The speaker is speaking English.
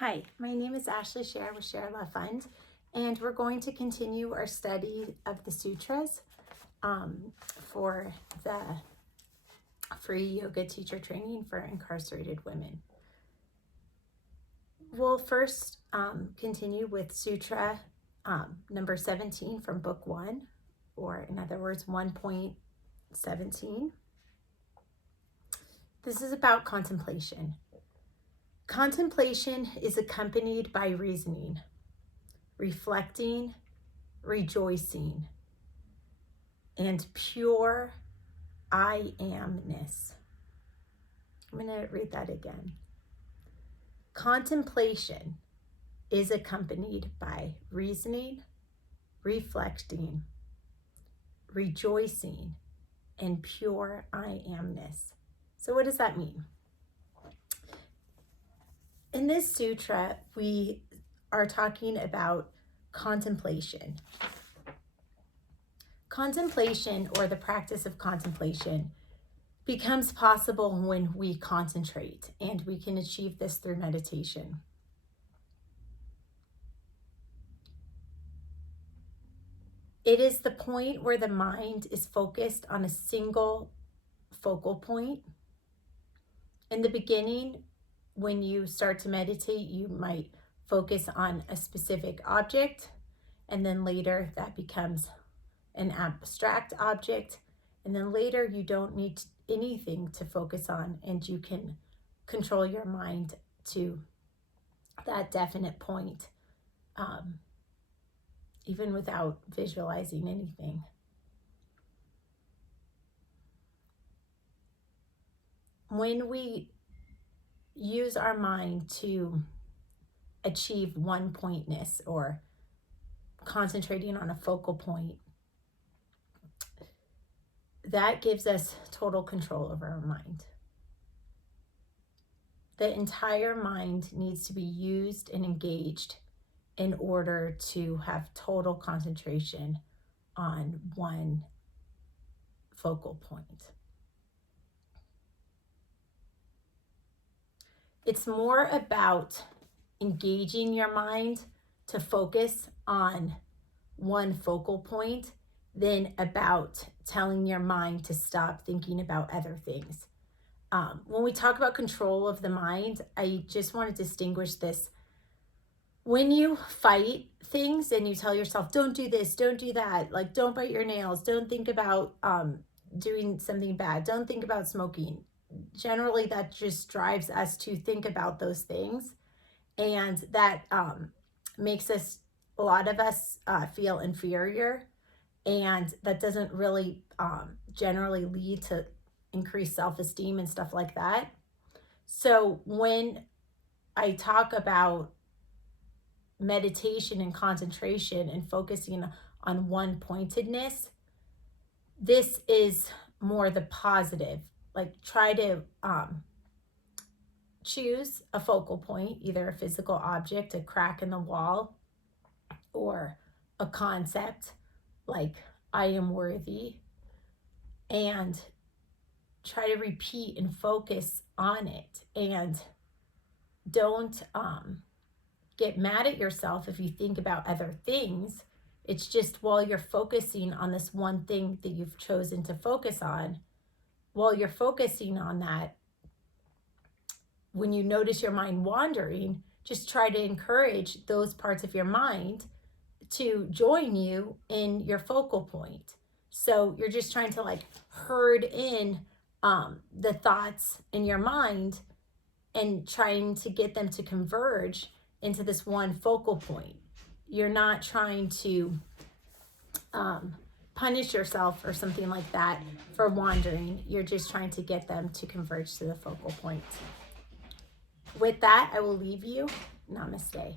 Hi, my name is Ashley Scher with Share Love Fund, and we're going to continue our study of the sutras for the free yoga teacher training for incarcerated women. We'll first continue with Sutra number 17 from Book 1, or in other words, 1.17. This is about contemplation. Contemplation is accompanied by reasoning, reflecting, rejoicing, and pure I amness. I'm going to read that again. Contemplation is accompanied by reasoning, reflecting, rejoicing, and pure I amness. So what does that mean? In this sutra, we are talking about contemplation. Contemplation, or the practice of contemplation, becomes possible when we concentrate, and we can achieve this through meditation. It is the point where the mind is focused on a single focal point. In the beginning, when you start to meditate, you might focus on a specific object, and then later that becomes an abstract object, and then later you don't need anything to focus on, and you can control your mind to that definite point, even without visualizing anything. When we use our mind to achieve one pointness, or concentrating on a focal point, that gives us total control over our mind. The entire mind needs to be used and engaged in order to have total concentration on one focal point. It's more about engaging your mind to focus on one focal point than about telling your mind to stop thinking about other things. When we talk about control of the mind, I just want to distinguish this. When you fight things and you tell yourself, don't do this, don't do that, like don't bite your nails, don't think about doing something bad, don't think about smoking. Generally, that just drives us to think about those things, and that makes us, a lot of us, feel inferior, and that doesn't really generally lead to increased self-esteem and stuff like that. So when I talk about meditation and concentration and focusing on one pointedness, this is more the positive. Like, try to choose a focal point, either a physical object, a crack in the wall, or a concept like I am worthy, and try to repeat and focus on it. And don't get mad at yourself if you think about other things. It's just while you're focusing on this one thing that you've chosen to focus on, while you're focusing on that, when you notice your mind wandering, just try to encourage those parts of your mind to join you in your focal point. So you're just trying to like herd in the thoughts in your mind and trying to get them to converge into this one focal point. You're not trying to punish yourself or something like that for wandering. You're just trying to get them to converge to the focal point. With that, I will leave you. Namaste.